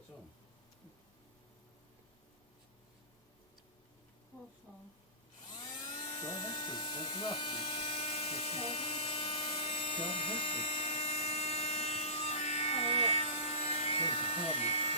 it's on. Also. Well, that's it. That's roughly. That's it. Oh, That's the problem.